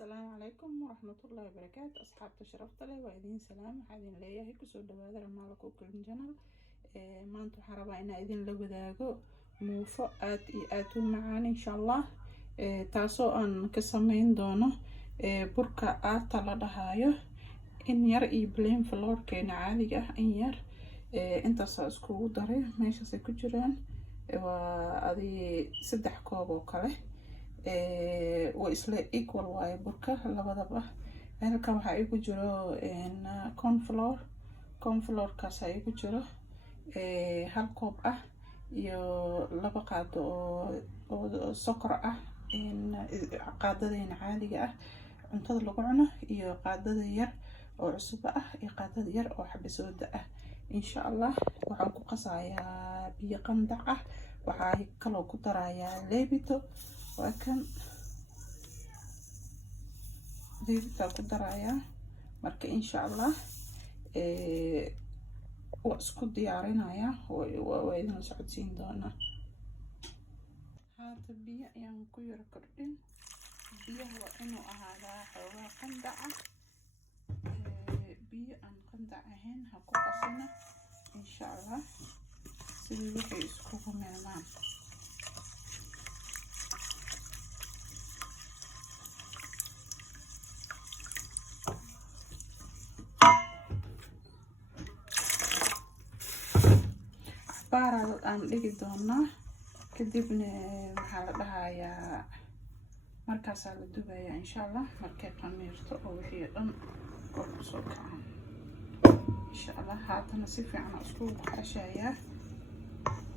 السلام عليكم ورحمة الله وبركاته. أصحاب تشرفت لي وإذين سلام حادين لياهي كسو دوادة رمالا كوكلين جنال maanta waxaan rabaa inaan idin la wadaago muufo aad iyo aad u macaan insha Allah taasoo aan ka sameyn doono burka aata la dhahayo in yar iyo plain flour keena caadiga ah in yar intaas iskugu daray meeshaas ay ku jiraan waa adi 3 koob oo kale waa isla equal waaye burka labadaba halka waxa ay ku jiro corn flour kaas ay ku jiro hal koob ah iyo 2 qaado oo sokor ah qaadadayna caadiga ah cuntada lagu cuno iyo qaadada yar oo cusub ah iyo qaadada yar oo xabasooda ah insha Allah waxaan ku qasayaa biyo qandac ah waxaa kaloo ku darayaa leebito waa kan leebito ku darayaa marka insha Allah واسكو ديارينايا وإذن سعودين دونا هذا بيا يعني كوير كردين بيا هو إنه هذا حوا قندعة بيا أن قندعهن هكو قصنا إن شاء الله سيبي يسكوكم يلمان baarad aan dhigi doonaa kadibna waxaa la dhahayaa markaas la dubayaa insha Allah markay qamiirto oo wixii dhan kor ku soo kacaan insha Allah haatan si fiican isku xashayaa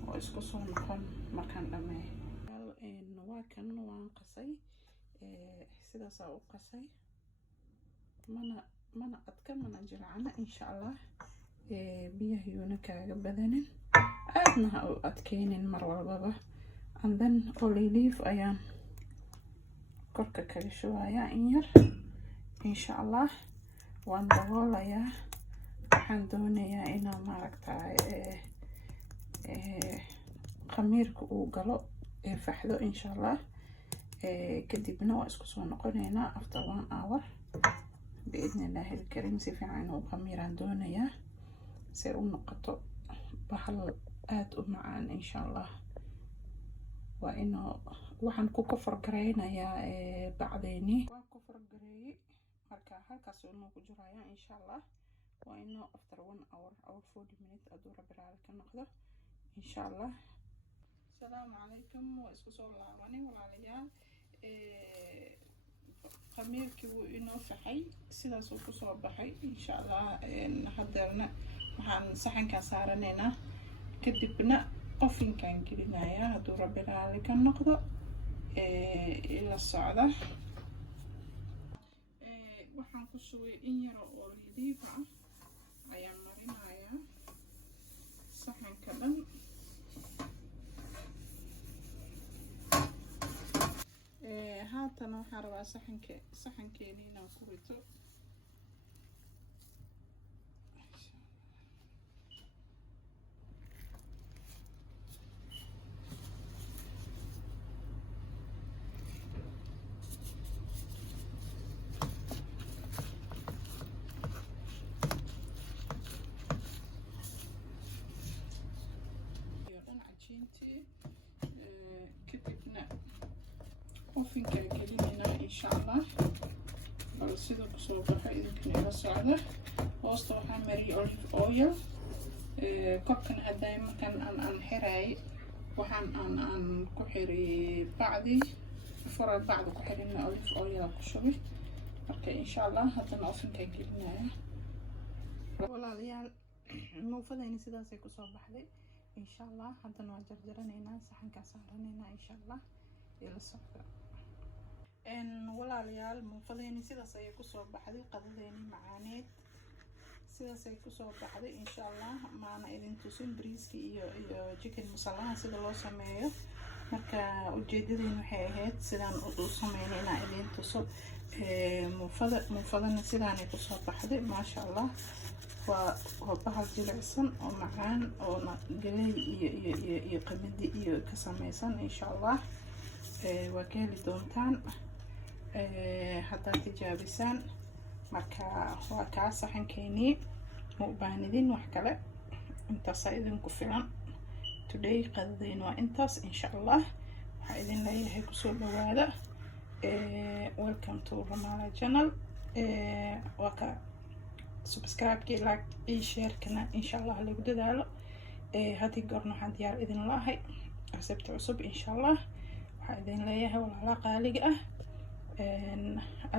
oo isku soo noqon markaan dhameeyo waa kan waan qasay sidaas u qasay mana adka mana jilcana insha Allah biyahayuna kaaga badanin aadna ha u adkeynin mar walbaba and then olive ayaan korka kaga shubayaa in yar insha Allah waan daboolayaa waxaan doonayaa inaan maaragtay khamiirka uu galo faxdo insha Allah kadibna waa isku soo noqonaynaa after 1 hour biidna Ilaahi الكريم si fiican uu khamiiraan doonayaa si uu noqoto bahal aad u macaan insha Allah waa inuu waxaan ku kofar gareynayaa bacdeeni waa kofar gareeyay marka halkaas uu ku jirayaa insha Allah waa inuu after 1 hour or 40 minutes aduu rabiraal ka noqdo insha Allah salaamu calaykum waa isku soo laabanay walaalayaal khamiirkii wuu inoo faxay sidaas uu ku soo baxay insha Allah hadeerna waxaan saxanka saaraneynaa kadibna qofinkaan gelinayaa hadduu rabbi raali ka noqdo ila socda waxaan ku shubay in yar oo olive ah ayaan marinayaa saxanka dhan haatan waxaan rabaa saxankeeni inaan ku rito kadibna qofinka gelinayna insha Allah bal sida ku soo baxay idinkana ila socda hoosta waxaan mariyay olive oil korkan haday markan aan xiray waxaan aan ku xiray bacdi fara bacdi ku xirina olive oil ku shubay marka insha Allah hadana qofinka gelinaya walaalayaal muufadayna sidaas ay ku soo baxday إن شاء الله حتى نوجر جرانينا صحن كسرانينا إن شاء الله إلى الصبح إن ولا ريال منفضين سيدا سيكون صوب بحدي قضيني معانيت سيدا سيكون صوب بحدي إن شاء الله معنا إذن توسين بريسكي iyo chicken مسلحة سيدا لو سميه marka ujeedadeen waxay ahayd sidaan u sameeynaa idin tuso muufadana sidaan ay ku soo baxday ma sha Allah waa bahal jilicsan oo macaan oo galay iyo qamadi iyo ka samaysan insha Allah waa ka heli doontaan haddaad tijaabisaan. marka waa kaa saxankeenii, ma u baahnidin wax kale, intaasaa idinku filan. today qadadeen waa intaas insha allah. waxaa idin leeyahay kusoo dhawaada. welcome to Ramala channel. waa ka subscribe-kii, like iyo share-kana insha allah lagu dadaalo. haddii goorna waxaan diyaar idin lahay resebta cusub insha allah. waxaa idin leeyahay walaala qaaliga ah.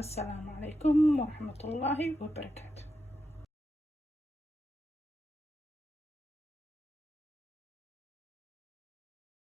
assalaamu calaykum waraxmatullaahi wabarakaatu.